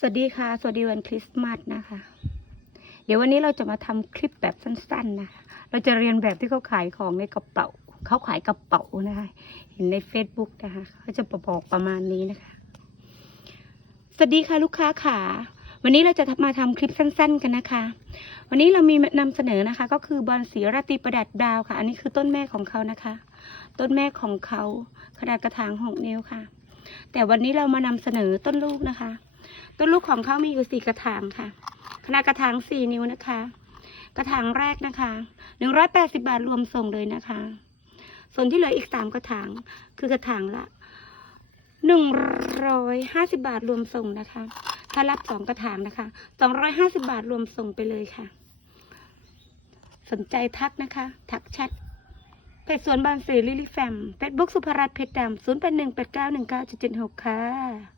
สวัสดีค่ะ สวัสดีวันคริสต์มาสนะคะ เดี๋ยววันนี้เราจะมาทำคลิปแบบสั้นๆนะคะ เราจะเรียนแบบที่เขาขายของในกระเป๋า เขาขายกระเป๋านะคะ เห็นใน Facebook นะคะ เขาจะบอกประมาณนี้นะคะ สวัสดีค่ะลูกค้าค่ะ วันนี้เราจะมาทำคลิปสั้น ๆ กันนะคะ วันนี้เรามีนำเสนอนะคะ ก็คือบอลสีราตีประดับดาวค่ะ อันนี้คือต้นแม่ของเขานะคะ ต้นแม่ของเขาขนาดกระถางหกนิ้วค่ะ แต่วันนี้เรามานำเสนอต้นลูกนะคะ ต้นลูกของเขามีอยู่สี่กระถางค่ะ ขนาดกระถางสี่นิ้วนะคะ กระถางแรกนะคะหนึ่งร้อยแปดสิบาทรวมส่งเลยนะคะ ส่วนที่เหลืออีกสามกระถาง คือกระถางละหนึ่งร้อยห้าสิบาทรวมส่งนะคะ ถ้ารับสองกระถางนะคะสองร้อยห้าสิบาทรวมส่งไปเลยค่ะ สนใจทักนะคะ ทักแชทเพจสวนบานสีลิลิแฟมเฟซบุ๊กสุภรัตน์เพชรดำศูนย์แปดหนึ่งแปดเก้าหนึ่งเก้าเจ็ดเจ็ดหกค่ะ